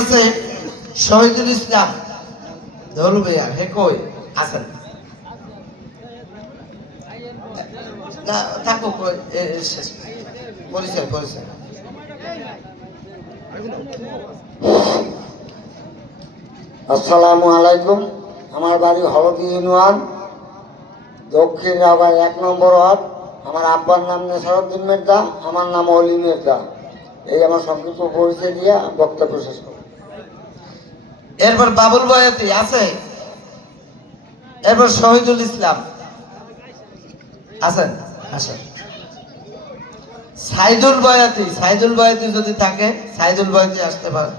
আছে শহীদুল ইসলাম ধরু ভাইয়া হে কই আছেন না থাকুক পরিচয় পরিচয় আসসালামু আলাইকুম। আমার বাড়ি হলদি ইউনিয়ন, দক্ষিণ রাবাই 1 নম্বর ওয়ার্ড। আমার আব্বার নাম নেসারউদ্দিন মির্জা, আমার নাম অলি মির্জা। এই আমার সংক্ষিপ্ত পরিচয় দিয়ে বক্তব্য শেষ করব। এরপর বাবুল বয়াতি আছে, এরপর শহীদুল ইসলাম আছেন আসেন। সাইদুল বয়াতি যদি থাকে সাইদুল বয়াতি আসতে পারে।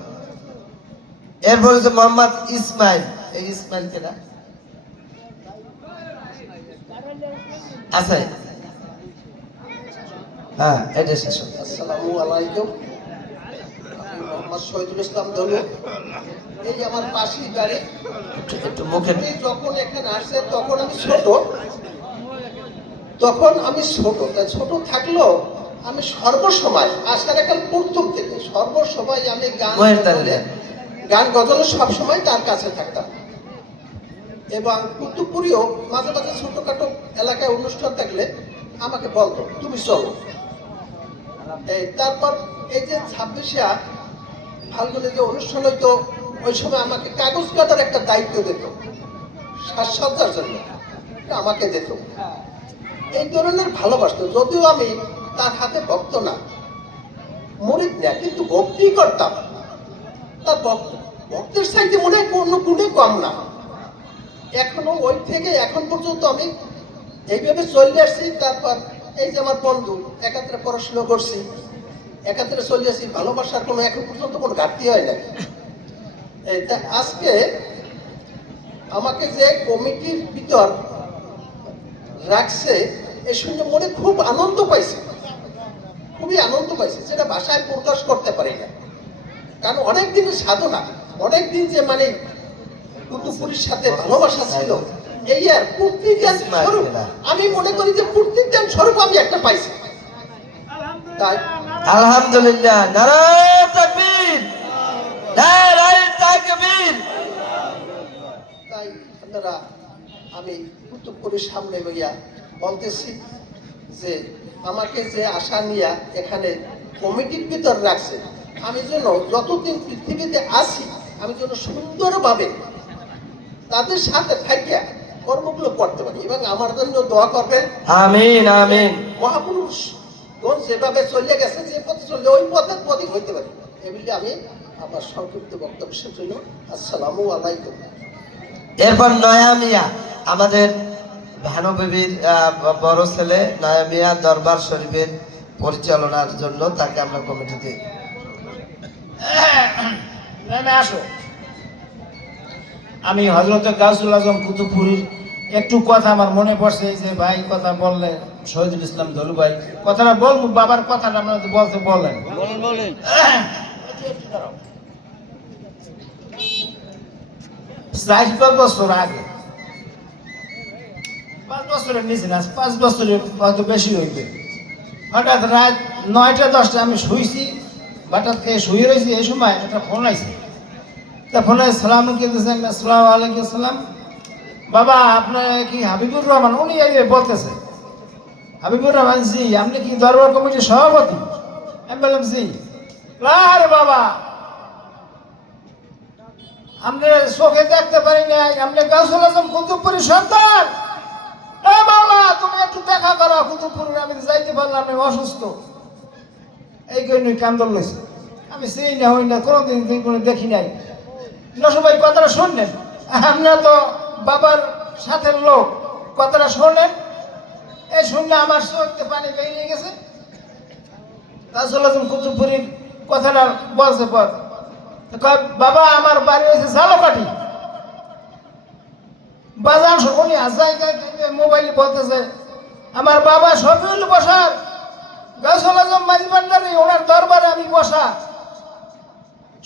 এরপর হচ্ছে মোহাম্মদ ইসমাইল, এই ইসমাইল কেনা আছে? হ্যাঁ এটা শেষ। আসসালামু আলাইকুম। আমি মোহাম্মদ শহীদুল ইসলাম ধনু। এই যে আমার পাশেই বাড়ি। একটু মুখে যখন এখানে আসছে তখন আমি ছোট, ছোট থাকলেও আমি সর্বসময় আসার একটা প্রথম থেকে সর্বসময় আমি গান গজলে সবসময় তার কাছে থাকতাম। এবং কুতুবপুরিও মাঝে মাঝে ছোটখাটো এলাকায় অনুষ্ঠান থাকলে আমাকে বলতো তুমি চলো। তারপর এই যে 26শে ফাল্গুনে যে অনুষ্ঠান হইতো, ওই সময় আমাকে কাগজ কাটার একটা দায়িত্ব দিত সাজসজ্জার জন্য, আমাকে দিত। এই ধরনের ভালোবাসতো, যদিও আমি তার হাতে ভক্ত না, মুরিদ না, কিন্তু ভক্তি করতাম। তার ভক্তের চাইতে মনে হয় কোনো গুণে কম না। এখনো ওই থেকে এখন পর্যন্ত আমি এইভাবে চলে আসছি। তারপর এই যে আমার বন্ধু, একাত্রে পড়াশোনা করছি, একাত্রে চলে আসছি, ভালোবাসার কোনো এখন পর্যন্ত কোনো ঘাটতি হয় না। আজকে আমাকে যে কমিটির ভিতর রাখছে, এই শুনে মনে খুব আনন্দ পাইছে, খুবই আনন্দ পাইছে, যেটা ভাষায় প্রকাশ করতে পারি না। কারণ অনেকদিনের সাধনা, অনেকদিন যে মানে কুতুবপুরীর সাথে ভালোবাসা ছিল, এই আর প্রতিদান স্বরূপ আমি মনে করি যে প্রতিদান স্বরূপ আমি একটা পাইছি। তাই আলহামদুলিল্লাহ, নারায়ে তাকবীর, নারায়ে তাকবীর। তাই আপনারা, আমি কুতুবপুরীর সামনে বইয়া বলতেছি যে আমাকে যে আশা নিয়ে এখানে কমিটির ভিতর রাখছে, আমি যেন যতদিন পৃথিবীতে আছি আমি যেন সুন্দরভাবে তাদের সাথে থাকিয়া কর্মগুলো করতে পারি, এবং আমার জন্য দোয়া করবেন। আমিন আমিন। মহাপুরুষ যেভাবে চলে গেছে, যে পথে চললে ওই পথের পথিক হইতে পারি, এগুলি আমি আমার সংক্ষিপ্ত বক্তব্য শেষ হইল। আসসালামু আলাইকুম। এরপর নয়া মিয়া, আমাদের ভানু বিবির বড় ছেলে নয়া মিয়া দরবার শরীফের পরিচালনার জন্য তাকে আমরা কমিটিতে আসো। আমি হযরত গাউসুল আজম কুতুবপুরীর একটু কথা আমার মনে পড়ছে, যে ভাই কথা বললেন শহীদুল ইসলাম ধলু ভাই, কথাটা বলবো, বাবার কথাটা আপনারা বলতে বলেন। 4 বছর আগে, 5 বছরের নিচে না, 5 বছরের হয়তো বেশি হইবে, হঠাৎ রাত 9টা-10টা আমি শুইছি, হঠাৎ শুয়ে রয়েছি, এই সময় একটা ফোন আইছে। তা ফোনে সালাম কিনতেছেন, আসসালামু আলাইকুম সালাম, বাবা আপনার কি হাবিবুর রহমান? উনি বলতেছে, হাবিবুর রহমান জি, আপনি কি দরবার কমিটির সভাপতি? আমি বললাম জি। আরে বাবা, আপনি চোখে দেখতে পারি না, আপনি গাউসুল আজম কুতুবপুরীর সন্তান। বাবা তুমি একটু দেখা করো কুতুবপুরীর, আমি যাইতে পারলাম, আমি অসুস্থ। এই জন্যই কান্দল লইছে। আমি সেই না হই না, কোনোদিন কোনো দেখি নাই। সবাই কথাটা শুনলেন, আমরা তো বাবার সাথে লোক, কথাটা শুনলেন। এই শুনলে আমার চোখে পানি বেরিয়ে গেছে। গাউসুল আজম কুতুবপুরীর কথাটা বলছে পর, বাবা আমার বাড়ি হয়েছে ঝালকাঠি বাজার। উনি মোবাইলে বলতেছে, আমার বাবা শফিউল বসার গাউসুল আজম মাঝি ভান্ডারী, ওনার দরবারে আমি বসা।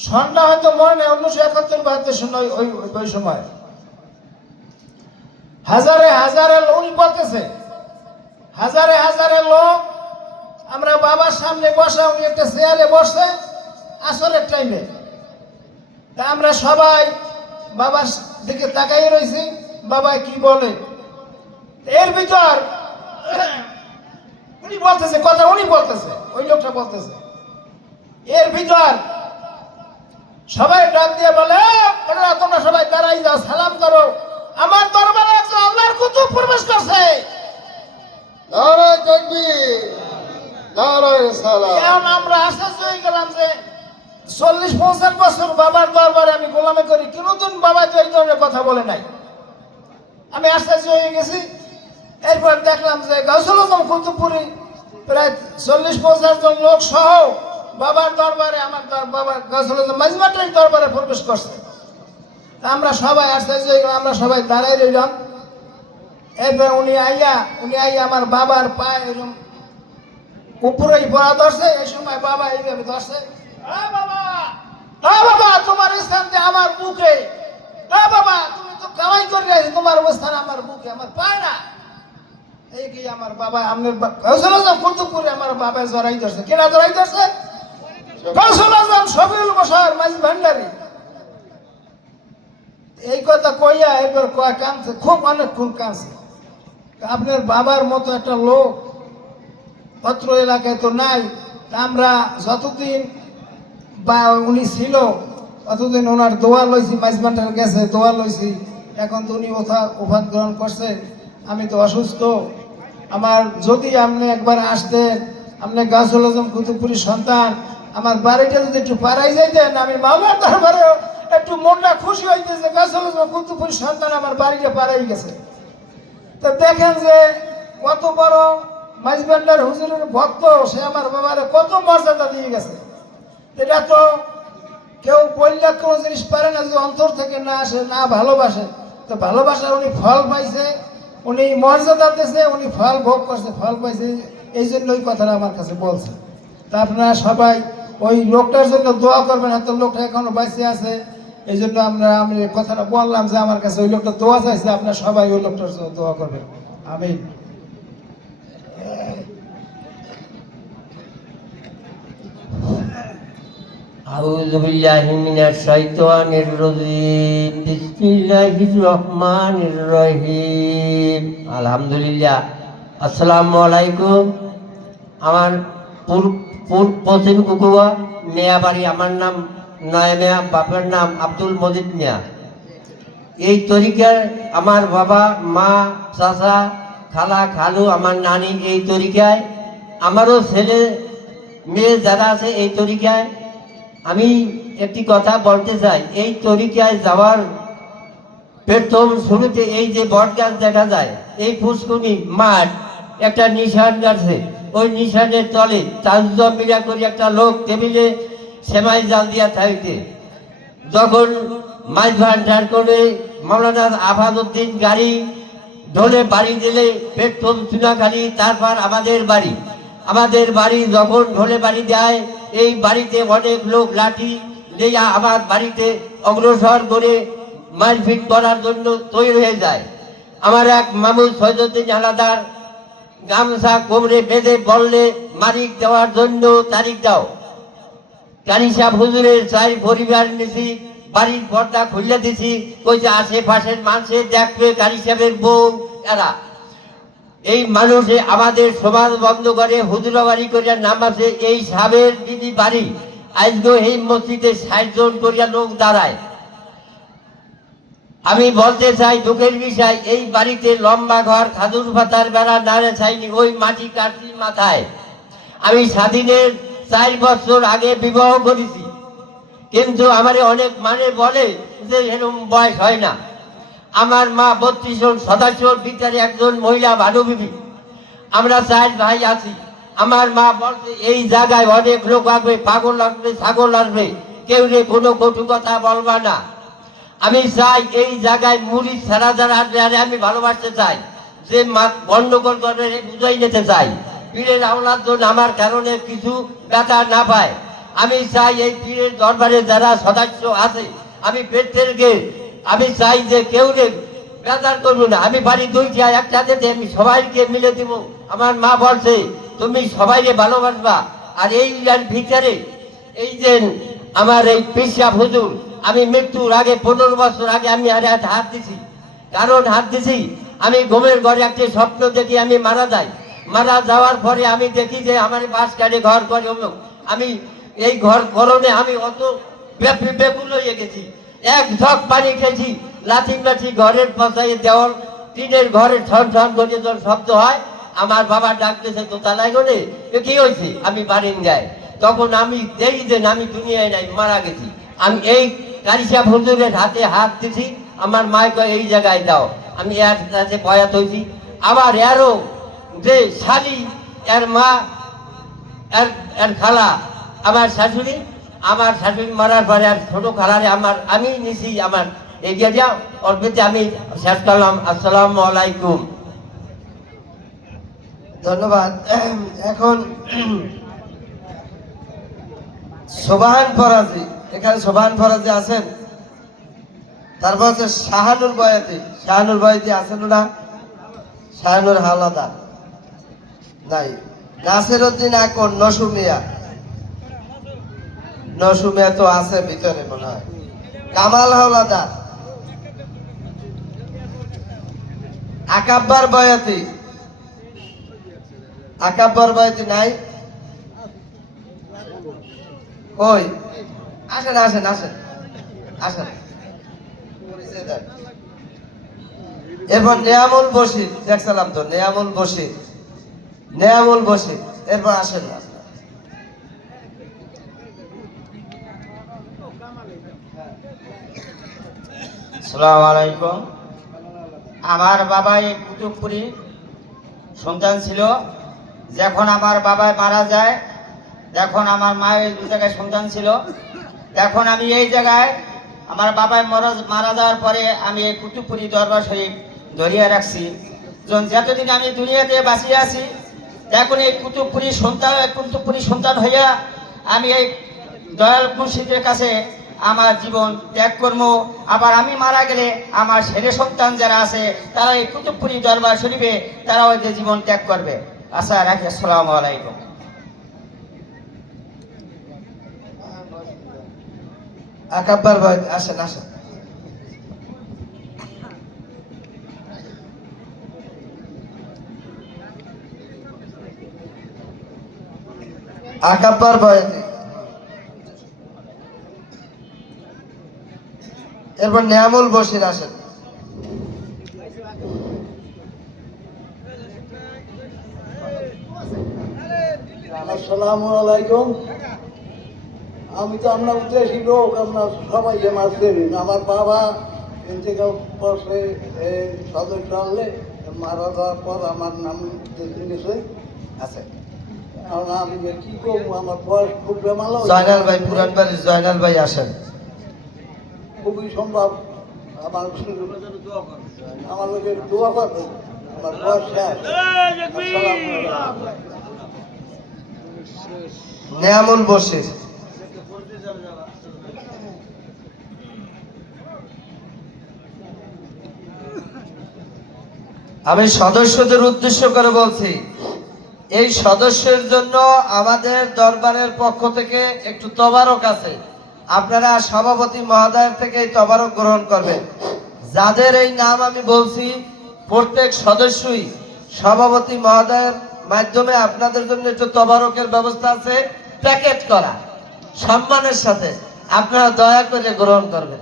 সন্ধ্যা হয়তো মনে নেই, 1971-72 ওই সময় হাজারে হাজারে, উনি বলতেছে হাজারে হাজারে লোক আমরা বাবার সামনে বসা, উনি একটা চেয়ারে বসে আসরের টাইমে। তা আমরা সবাই বাবার দিকে তাকাই রয়েছি, বাবা কি বলে। এর ভিতর উনি বলতেছে কথা, উনি বলতেছে, ওই লোকটা বলতেছে, এর ভিতর সবাই ডাক দিয়ে বলে, তোমরা সবাই দাঁড়াই যাও, সালাম করো, আমার দরবারে একজন আল্লাহর কুতুব প্রবেশ করছে। নারায়ে তাকবীর, নারায়ে সালাম। এখন আমরা আশ্চর্য হয়ে গেলাম যে 40-50 বছর বাবার দরবারে আমি গোলামি করি, কোনোদিন বাবা তো এই ধরনের কথা বলে নাই। আমি আশ্চর্য হয়ে গেছি। এরপর দেখলাম যে গাউসুল আজম কুতুবপুরি প্রায় 40-50 জন লোক সহ বাবার দরবারে, আমার বাবা গাউসুল আজম মাঝমাটাই দরবারে প্রবেশ করছে। আমরা সবাই আশ্চর্য হয়ে গেলাম, আমরা সবাই দাঁড়াই রইলাম। এরপর উনি আইয়া আমার বাবার পায়ে এরকম উপরেই পড়া ধরছে। এই সময় বাবা এইভাবে ধরছে, বাবা তোমার স্থান যে আমার বুকে, বাবা তুমি তো কামাই করে গেছো, তোমার অবস্থান আমার বুকে, আমার পায় না। এই কি আমার বাবা, আপনার গাউসুল আজম কুতুবপুরে আমার বাবা জড়াই ধরছে। কেনা জড়াই ধরছে? গাউসুল আজম শফিউল বশর মাঝি ভান্ডারী। এই কথা কইয়া এরপর কয় কাঁদছে, খুব অনেকক্ষণ কাঁদছে। আপনার বাবার মতো একটা লোক অত্র এলাকায় তো নাই। আমরা যতদিন বা উনি ছিল অতদিন ওনার দোয়া লইছি, মাঝবান্ডার গেছে দোয়া লইছি। এখন তো উনি ওফাত গ্রহণ করছে, আমি তো অসুস্থ। আমার যদি আপনি একবার আসতেন, আপনি গাউসুল আজম কুতুবপুরীর সন্তান, আমার বাড়িটা যদি একটু পাড়াই যাইতেন, আমি মাওলার দরবারে একটু মনটা খুশি হইতেছে, গাউসুল আজম কুতুবপুরীর সন্তান আমার বাড়িটা পাড়াই গেছে। তো দেখেন যে কত বড় মাঝবান্ডার হুজুরের ভক্ত, সে আমার বাবারে কত মর্যাদা দিয়ে গেছে। এটা তো কেউ বললে কোনো জিনিস পারে না, যে অন্তর থেকে না আসে, না ভালোবাসে। তো ভালোবাসার উনি ফল পাইছে, উনি মর্যাদা দিয়েছে, উনি ফল ভোগ করছে, ফল পাইছে। এই জন্য ওই কথাটা আমার কাছে বলছে। তা আপনারা সবাই ওই লোকটার জন্য দোয়া করবেন, হয়তো লোকটা এখনো বেঁচে আছে। এই জন্য আমি এই কথাটা বললাম যে আমার কাছে ওই লোকটা দোয়া চাইছে, আপনারা সবাই ওই লোকটার জন্য দোয়া করবেন। আমিন। আউযু বিল্লাহি মিনাশ শাইতানির রাজীম। বিসমিল্লাহির রহমানির রহিম। আলহামদুলিল্লাহ। আসসালামু আলাইকুম। আমার পশ্চিম কুকুয়া মেয়া বাড়ি, আমার নাম নয়া মিয়া, বাপের নাম আব্দুল মজিদ মিয়া। এই তরিকার আমার বাবা, মা, চাচা, খালা, খালু, আমার নানি এই তরিকায়, আমারও ছেলে মেয়ে যারা আছে এই তরিকায়। আমি একটি কথা বলতে চাই, এই তরিকায় যাওয়ার প্রথম শুরুতে এই যে বট গাছ দেখা যায়, এই পুষ্কুনি মাঠ একটা নিশান গাছে, ওই নিশানের তলে তাজুদ মিলা করে একটা লোক টেবিলে সেমাই জাল দিয়া থাকতে, যখন মাছ ভান্ডার করে মাওলানা আফাদউদ্দিন গাড়ি ঢোলে বাড়ি দিলে প্রথম চুনাখালি, তারপর আমাদের বাড়ি যখন ঢোলে বাড়ি দেয়, এই বাড়িতে অনেক লোক লাঠি নিয়ে আমার বাড়িতে অগ্রসর করে মারপিট করার জন্য তৈরি হয়ে যায়। আমার এক মামুদ সৈয়দউদ্দিন আলাদার গামছা কোমরে বেঁধে বললে মালিক দেওয়ার জন্য তারিখ দাও। কারি সাহেব হুজুরের 4 পরিবার নিছি, বাড়ির পর্দা খুলে দিছি, কইছে আশেপাশের মানুষে দেখবে কারি সাহেবের বউ এরা। এই মানুষে আমাদের সমাজ বন্ধ করে হুজুরা বাড়ি করিয়া নামাজে এই সাহেবের দিদি বাড়ি আজকে এই মসজিদে 60 জন করিয়া লোক দাঁড়ায়। আমি বলতে চাই দুঃখের বিষয়, এই বাড়িতে লম্বা ঘর, খাদুর পাতার বেড়া, নাড়ে ছাইনি, ওই মাটি কাটছি মাথায়। আমি স্বাধীনের 4 বছর আগে বিবাহ করেছি, কিন্তু আমার অনেক মানে বলে যে এরকম বয়স হয় না। আমার মা 32 জন সদস্যর ভিতরে একজন মহিলা ভানু বিবি, আমরা 4 ভাই আছি। আমার মা বলছে এই জায়গায় অনেক লোক আসবে, পাগল আসবে, ছাগল আসবে, কেউ রে কোনো কটু কথা বলবা না। আমি চাই এই জায়গায় মুড়ি ছাড়া যারা আসবে, আরে আমি ভালোবাসতে চাই, যে গন্ডগোল করে বুঝাই নিতে চাই, পীরের আওলাদ জন আমার কারণে কিছু ব্যথা না পায়। আমি চাই এই পীরের দরবারে যারা সদস্য আছে, আমি প্রত্যেককে আমি চাই যে কেউ রে বেজার করবো না। আমি বাড়ি 2টা, একসাথে আমি সবাইকে মিলে দিব। আমার মা বলছে তুমি সবাইকে ভালোবাসবা। আর এই ভিতরে এই যে আমার এই পিসা হুজুর আমি মৃত্যুর আগে 15 বছর আগে আমি হাত দিছি। কারণ হাত দিছি, আমি ঘুমের ঘরে একটি স্বপ্ন দেখি আমি মারা যাই। মারা যাওয়ার পরে আমি দেখি যে আমার বাস কাটে ঘর করে অমুক। আমি এই ঘর করণে আমি অত ব্যাকুল হয়ে গেছি। এক ঝক পানি খেয়েছি, লাথি লাথি ঘরের পাশে দেওয়াল টিনের ঘরের ছন ছন করে যখন শব্দ হয়, আমার বাবা ডাকতেছে তো তালাই গলে কি হয়েছে, আমি বাড়িন যাই। তখন আমি দেখি যে আমি দুনিয়ায় নাই, মারা গেছি। আমি এই কারিশা হুজুরের হাতে হাত দিছি, আমার মায় কয় এই জায়গায় দাও। আমি এর কাছে বয়াত হয়েছি। আবার এরও যে শালি, এর মা, এর খালা, আমার শাশুড়ি মারার পরে আর ছোট খালারে আমি নিছি আমার এগিয়ে যাও অল্পতে আমি শেষ করলাম। আসসালামু আলাইকুম। ধন্যবাদ। এখন সোবাহান ফরাজি, এখানে সোবাহান ফরাজি আছেন। তারপর হচ্ছে শাহানুর বয়াতি আছেন না? শাহানুর হাওলাদার নাই। নাসির উদ্দিন আকন, নসুমিয়া তো আছে ভিতরে মনে হয়। কামাল হাওলাদার, আকাব্বার বয়াতি নাই? ওই আসেন আসেন আসেন আসেন। এরপর নেয়ামুল বশির, দেখছিলাম তো নেয়ামুল বশির। এরপর আসেন না। আসসালামু আলাইকুম। আমার বাবা এই কুতুবপুরি সন্তান ছিল। যখন আমার বাবা মারা যায়, তখন আমার মায়ের এই জায়গায় সন্তান ছিল। এখন আমি এই জায়গায় আমার বাবা মারা যাওয়ার পরে আমি এই কুতুবপুরি দরবার শরীফ ধরিয়ে রাখছি। যতদিন আমি দুনিয়াতে বাঁচিয়ে আছি, এখন এই কুতুবপুরি সন্তান হইয়া আমি এই দয়াল মুর্শিদের কাছে আমার জীবন ত্যাগ করব। আবার আমি মারা গেলে আমার ছেলে সন্তান যারা আছে তারা এই কুতুবপুরি দরবার শরীফে তারা ওই যে জীবন ত্যাগ করবে। আশা রাখি। আসসালামু আলাইকুম। আকাব্বার বয়াতি আসেন আসেন। আকাব্বার বয়াতি। এরপর নেয়ামুল বশির আসেন। আসসালামু আলাইকুম। আমি তো আপনার উদ্দেশ্যী লোক, আপনার সবাই আমার চেনেন। আমার বাবা ইন্তেকাল করছে সদস্য আনলে, মারা যাওয়ার পর আমার নাম দেখে গেছে। আচ্ছা, এখন আমি যে কি করবো, আমার বয়স খুব বেমালো। জয়নাল ভাই, পুরান বাড়ির জয়নাল ভাই আসেন। খুবই সম্ভব আমার লোকের দোয়া করবে, আমার বয়স শেষ। আসসালামু আলাইকুম। নেয়ামুল বশির। আমি সদস্যদের উদ্দেশ্য করে বলছি, এই সদস্যের জন্য আমাদের দরবারের পক্ষ থেকে একটু তবারক আছে। আপনারা সভাপতি মহোদয়ের থেকে এই তবারক গ্রহণ করবেন। যাদের এই নাম আমি বলছি প্রত্যেক সদস্যই সভাপতি মহোদয়ের মাধ্যমে আপনাদের জন্য একটু তবারকের ব্যবস্থা আছে, প্যাকেট করা, সম্মানের সাথে। আপনারা দয়া করে গ্রহণ করবেন।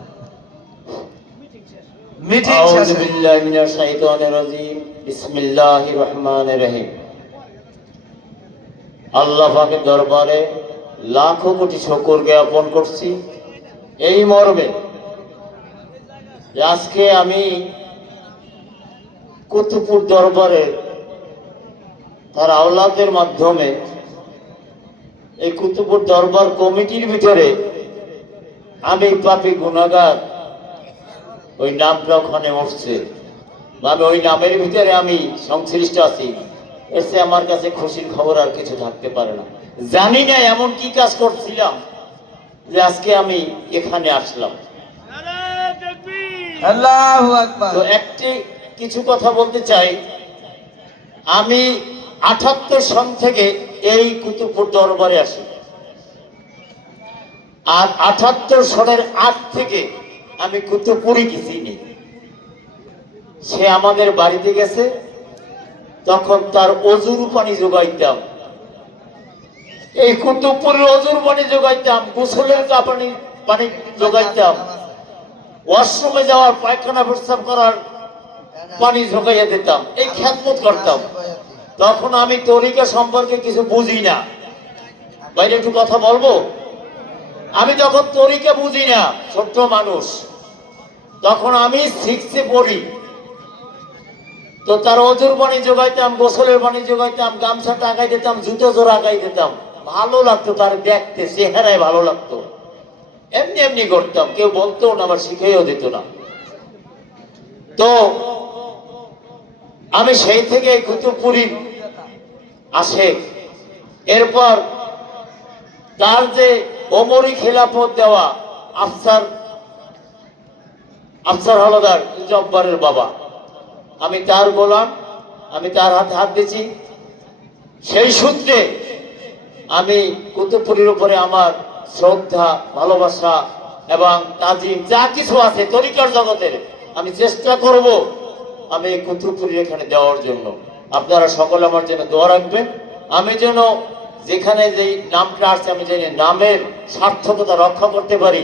মিটিং শেষে বিসমিল্লাহির রহমানির রহিম। আল্লাহ পাকের দরবারে লাখো কোটি শুকর জ্ঞাপন করছি এই মর্মে যে আজকে আমি কুতুবপুর দরবারে তার আওলাদের মাধ্যমে এই কুতুবপুর দরবার কমিটির ভিতরে আমি পাপী গুনাহগার, ওই নামটা ওখানে উঠছে, আমি ওই নামের ভিতরে আমি সংশ্লিষ্ট আছি। এসে আমার কাছে খুশির খবর আর কিছু থাকতে পারে না। জানি না এমন কি কাজ করছিলাম যে আজকে আমি এখানে আসলাম। আল্লাহু আকবার। তো একটি কিছু কথা বলতে চাই। আমি 78 সন থেকে এই কুতুবপুর দরবারে আসি। আর 78 সনের আগ থেকে আমি কুতুবপুরি চিনি। সে আমাদের বাড়িতে গেছে, তখন তার অজুর পানি যোগাইতাম, এই কুতুবপুরের অজুর পানি যোগাইতাম, গোসলের পানি যোগাইতাম, ওয়াশরুমে যাওয়ার পায়খানা প্রস্রাব করার পানি যোগাইয়া দিতাম, এই খেদমত করতাম। তখন আমি তরিকা সম্পর্কে কিছু বুঝি না। বাইরে একটু কথা বলবো, আমি তখন তরিকা বুঝি না, ছোট্ট মানুষ, তখন আমি 6-এ পড়ি। তো তার অজুর পানি যোগাইতাম, গোসলের পানি যোগাইতাম, গামছা টাকাই দিতাম, জুতো জোড়া আগাই দিতাম। ভালো লাগতো তার দেখতে, চেহারায় ভালো লাগতো। এমনি এমনি করতাম, কেউ বলতো না, আবার শিখাইও দিত না। তো আমি সেই থেকে কুতুবপুরি আসে। এরপর তার যে ওমরি খেলাফত দেওয়া আফসার হলদার জব্বারের বাবা, আমি তার গোলাম, আমি তার হাতে হাত দিয়েছি। সেই সূত্রে আমি কুতুবপুরীর উপরে আমার শ্রদ্ধা, ভালোবাসা এবং তাজিম যা কিছু আছে তরিকার জগতের, আমি চেষ্টা করব আমি কুতুবপুরীর এখানে দেওয়ার জন্য। আপনারা সকলে আমার জন্য দোয়া রাখবেন, আমি যেন যেখানে যেই নামটা আসছে আমি যেন নামের সার্থকতা রক্ষা করতে পারি।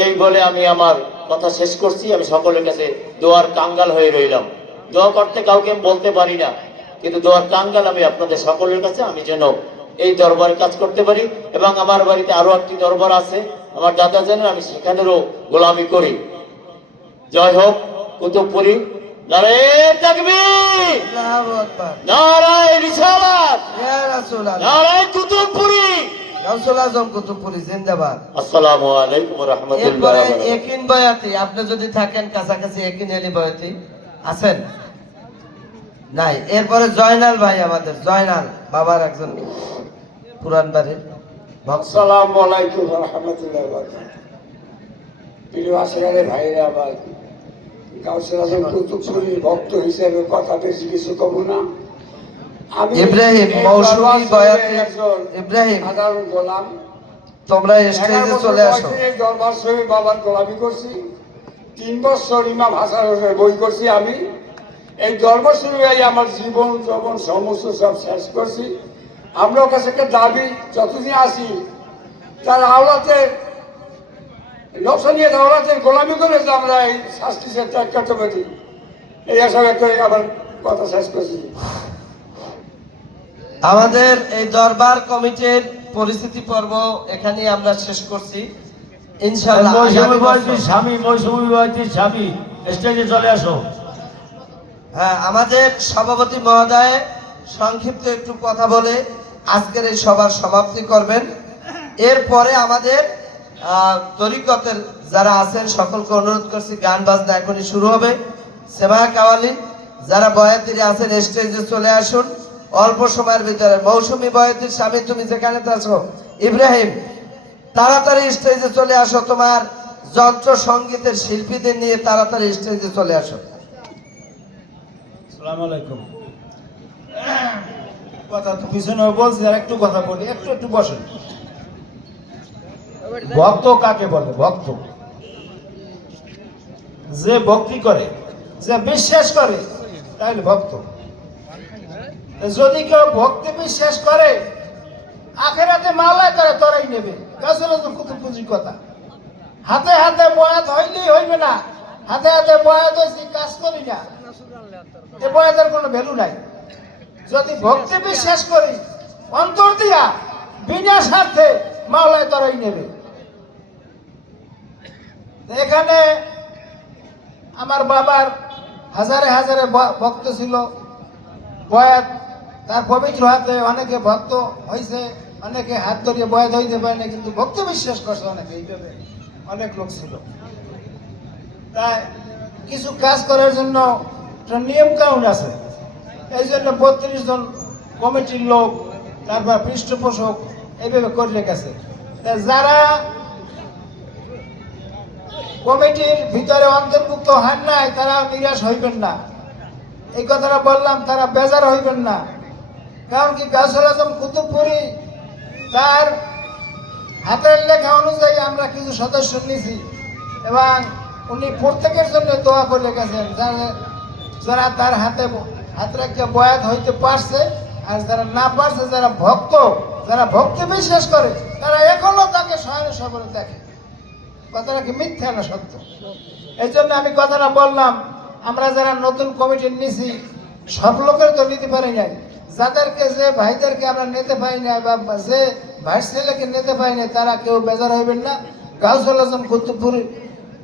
এই বলে আমি আমার কথা শেষ করছি। আমি সকলের কাছে দোয়ার কাঙ্গাল হয়ে রইলাম। দোয়া করতে কাউকে আমি বলতে পারি না, কিন্তু দোয়ার কাঙ্গাল আমি আপনাদের সকলের কাছে, আমি যেন এই দরবারে কাজ করতে পারি। এবং আমার বাড়িতে আরো একটি দরবার আছে, আমার দাদা জানেন, আমি সেখানেরও গোলামি করি। জয় হোক কুতুবপুরি, নারায়ে তাকবীর, আল্লাহু আকবার, নারায়ে রিসালাত, ইয়া রাসূলুল্লাহ, নারায়ে কুতুবপুরি, গাউসুল আজম কুতুবপুরি জিন্দাবাদ। আসসালামু আলাইকুম ওয়া রাহমাতুল্লাহি ওয়া এরপরে বারাকাতুহু। একিন বয়াতি, আপনি যদি থাকেন কাছাকাছি, একিন আলী বয়াতি আছেন? নাই। এরপরে জয়নাল ভাই, আমাদের জয়নাল বাবার একজন পুরান বাড়ির ভক্ত। আসসালামু আলাইকুম ওয়া রাহমাতুল্লাহি ওয়া বারাকাতুহু। প্রিয় আশিকারে ভাইরা, আবার গাউসুল আজম কুতুবপুরীর ভক্ত হিসেবে কথা বেশি কিছু কব না। আমি ইব্রাহিম এই মৌসুমী দরবার বয়াতি, শরীফের একজন ইব্রাহিম সাধারণ গোলাম। তোমরা 11 স্টেজে বছর চলে আসো। বয়সে এই দরবার শরীফ বাবার গোলামি করছি। 3 বছর ইমাম হাসান হোসেনের বই করছি আমি। এই দরবার শরীফে আমার জীবন যৌবন সমস্ত সব শেষ করছি। আমরা কাছে একটা দাবি, যতদিন আসি তার আওলাতে নকশানিয়া আওলাতের গোলামি করে যে আমরা এই শাস্তি সে ত্যাগ করতে পারি, এই আশা ব্যক্ত করে আমার কথা শেষ করছি। আমাদের এই দরবার কমিটির পরিস্থিতি পর্ব এখানে আমরা শেষ করছি। ইনশাআল্লাহ আগামী বছর- স্বামী স্টেজে চলে আসো। হ্যাঁ, আমাদের সভাপতি মহোদয় সংক্ষিপ্ত একটু কথা বলে আজকের এই সভার সমাপ্তি করবেন। এরপরে আমাদের তরিকতের যারা আছেন সকলকে অনুরোধ করছি, গান বাজনা এখনই শুরু হবে। সেবা কাওয়ালি যারা বয়াতিরে আছেন স্টেজে চলে আসুন অল্প সময়ের ভিতরে। মৌসুমী বয়াতির স্বামী, তুমি যেখানে আছো, ইব্রাহিম তাড়াতাড়ি স্টেজে চলে আসো, তোমার যন্ত্র সঙ্গীতের শিল্পীদের নিয়ে তাড়াতাড়ি স্টেজে চলে আসো। আসসালামু আলাইকুম। কথা তো পিছনে বলছি, আর একটু কথা বলি, একটু বসেন। ভক্ত কাকে বলে? ভক্ত যে ভক্তি করে, যে বিশ্বাস করে, তাহলে ভক্ত। যদি কেউ ভক্তি বিশ্বাস করে, আখেরাতে মালায় করে তরাই নেবে। গাছলে তো কুতুবপুরি কথা। হাতে হাতে বয়াত হইলেই হইবে না, হাতে হাতে বয়াত হয়েছি, কাজ করি না, এ বয়াতের কোনো ভ্যালু নাই। যদি ভক্তি বিশ্বাস করি, অন্তর দিয়া বিনা স্বার্থে মাওলায় তরাই নেবে। এখানে আমার বাবার হাজারে হাজারে ভক্ত ছিল। বয়াত তার পবিত্র হাতে অনেকে ভক্ত হয়েছে, অনেকে হাত ধরিয়ে বয়াত হইতে পারে না, কিন্তু ভক্তি বিশ্বাস করছে অনেকে, এইভাবে অনেক লোক ছিল। তাই কিছু কাজ করার জন্য একটা নিয়ম কানুন আছে। এই জন্য 32 জন কমিটির লোক, তারপর পৃষ্ঠপোষক এইভাবে করে রেখেছে। যারা কমিটির ভিতরে অন্তর্ভুক্ত হন নাই তারা নিরাশ হইবেন না, এই কথাটা বললাম, তারা বেজার হইবেন না। কারণ কি গাউসুল আজম কুতুবপুরি তার হাতের লেখা অনুযায়ী আমরা কিছু সদস্য নিয়েছি এবং উনি প্রত্যেকের জন্য দোয়া করে গেছেন, যারা তার হাতে হাত রেখে বয়াত হইতে পারছে আর যারা না পারছে, যারা ভক্তি বিশ্বাস করে তারা এখনো তাকে স্বয়ং সবরে দেখে। কথাটা কি মিথ্যা না সত্য? এই জন্য আমি কথাটা বললাম, আমরা যারা নতুন কমিটি নিছি সব লোকের তো নিতে পারি নাই, যাদেরকে যে ভাইদেরকে আমরা নিতে পারি না বা যে ভাই ছেলেকে নিতে পারি না তারা কেউ বেজার হইবেন না। গাউসুল আজম কুতুবপুরি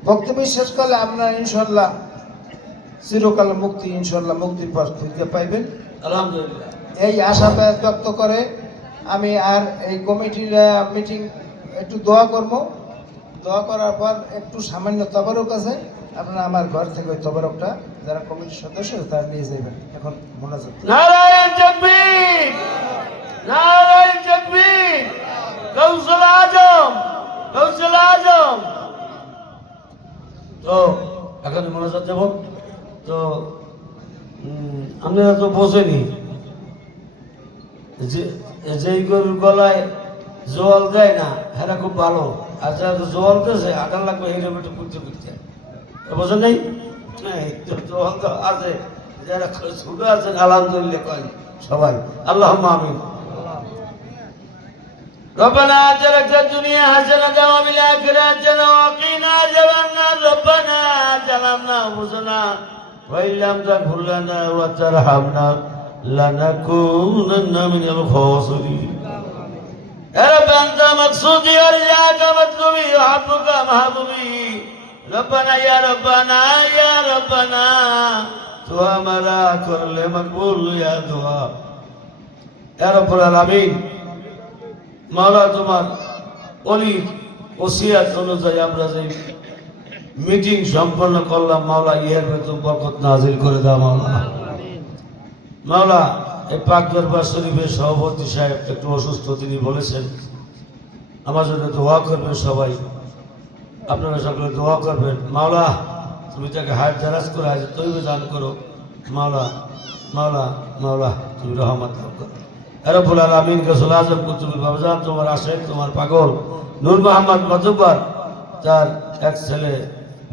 ভক্তি বিশ্বাস করলে আপনারা ইনশাল্লাহ চিরকাল মুক্তি, ইনশাল্লাহ মুক্তির পথ খুঁজে পাইবেন আলহামদুলিল্লাহ। এই আশা ব্যক্ত করে আমি আর এই কমিটির মিটিং একটু দোয়া করব। দোয়া করার পর একটু সামান্য তবরক আছে, আপনারা আমার ঘর থেকে ওই তবরকটা যারা কমিটির সদস্য তারা নিয়ে যাবেন। এখন মোনাজাত। নারায়ণ তাকবীর, নারায়ণ তাকবীর, গাউসুল আজম, গাউসুল আজম। তো এখন মনোজাত দেব। তো আপনারা তো বোঝেনি যে যেই গরুর গলায় জল দেয় না হেরা খুব ভালো, আর যারা জল দিয়েছে আটার লাগবে এইরকম একটু করতে করতে, বোঝেন নাই? হ্যাঁ, জল তো আছে, যারা ছোট আছেন আলহামদুলিল্লাহ কয় সবাই আল্লাহ আমিন। ربنا آتنا في الدنيا حسنة وفي الآخرة حسنة وقنا عذاب النار. ربنا ظلمنا أنفسنا وإن لم تغفر لنا وترحمنا لنكونن من الخاسرين. يا رب أنت مقصودي ورجاك مطلوبي وحبك محبوبي. ربنا يا ربنا يا ربنا تو ہمارا کر لے مقبول یا دعا. يا رب العالمين মাওলা তোমার অলির ওসিয়াত অনুযায়ী আমরা যে মিটিং সম্পন্ন করলাম মাওলা ইহার বেতন বরকত নাজিল করে দাও মাওলা। মাওলা এই পাক দরবার শরীফের সভাপতি সাহেব একটু অসুস্থ, তিনি বলেছেন আমার জন্য দোয়া করবেন সবাই, আপনারা সকলে দোয়া করবেন। মাওলা তুমি তাকে হাত জারাজ করে আজ তৈরি দান করো মাওলা, মাওলা মাওলা তুমি রহমত দান করো। রব্বুল আলামিন গাউসুল আজম কুতুবী বাবাজান তোমার আশেক, তোমার পাগল নূর মোহাম্মদ মাতুব্বার, তার এক ছেলে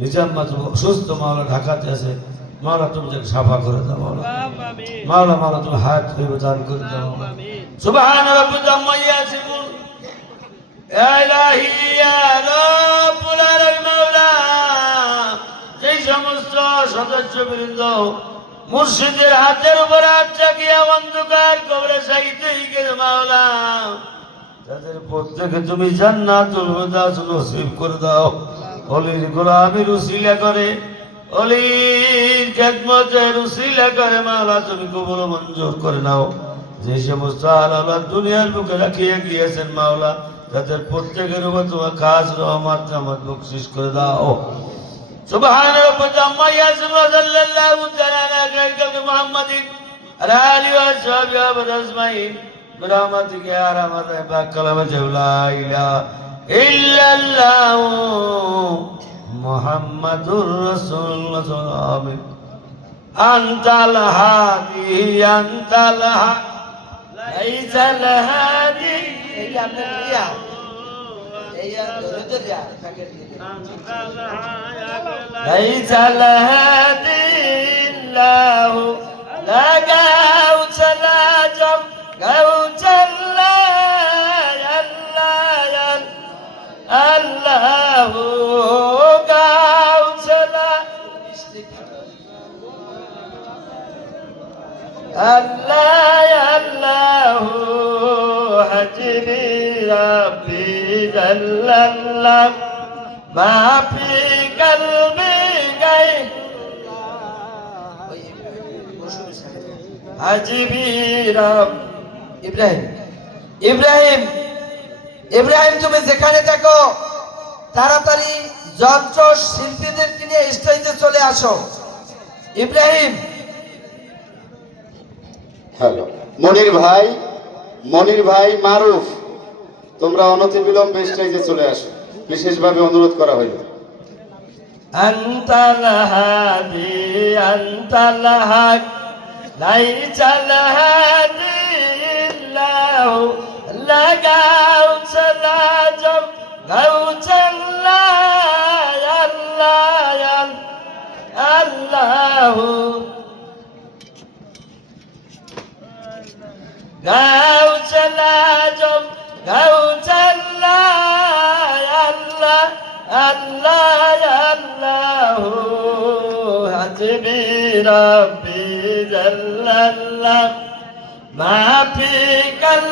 নিজাম মাতুব্বার অসুস্থ মাওলা, ঢাকাতে আছে মাওলা, তুমি তাকে সাফা করে দাও মাওলা, মাওলা মাওলা তুমি হাত ধরে দান করে দাও মাওলা। সুবহান রাব্বিকা আম্মা ইয়াসিফুন, ইয়া ইলাহি ইয়া রাব্বুল আলামিন। মাওলা যেই সমস্ত সদস্যবৃন্দ মুর্শিদের হাতের উপর হাত চাকিয়া অন্ধকার কবরে সাইতে গেছে মাওলা, তাদের প্রত্যেকে তুমি জান্নাতুল ফিরদাউস নসিব করে দাও। অলির গোলামির উসিলা করে, অলির খেদমতের উসিলা করে মাওলা তুমি কবুল মঞ্জুর করে নাও। যে সমস্ত আল্লাহ দুনিয়ার বুকে রাখিয়ে গিয়েছেন মাওলা, তাদের প্রত্যেকের উপর তোমার খাস রহমত রহমত বকশিশ করে দাও। سبحان ربك عما يصفون وصلى الله تعالى على خير خلق محمد وعلى آله وصحبه أجمعين برحمتك يا أرحم الراحمين. كلمة لا إله إلا الله محمد رسول الله صلى الله عليه وسلم. أنت الهادي أنت الهادي ليس الهادي ليس الهادي إلا هو لا قوت لا جم قوت لا الله قوت لا الله حجري ربي جل الله ما في قلبي غير حجري رب. ইব্রাহিম, ইব্রাহিম, ইব্রাহিম তুমি যেখানে থাকো তাড়াতাড়ি যন্ত্র শিল্পীদের নিয়ে স্টেজে চলে আসো। ইব্রাহিম। হ্যালো মনির ভাই মারুফ, তোমরা অনতিবিলম্বে স্টেজে চলে আসো, বিশেষভাবে অনুরোধ করা হইল। আনতাল হাদি আনতাল হক লাইসাল হাদি ইল্লাহু লাগাউ সালাজম গাউচাল্লাহ আল্লাহ আল্লাহ গাউচালা জম গাউচাল্লাহ আল্লাহ আল্লাহ আল্লাহ হাসবি রাব্বি জাল্লাল্লাহ মা ফি কাল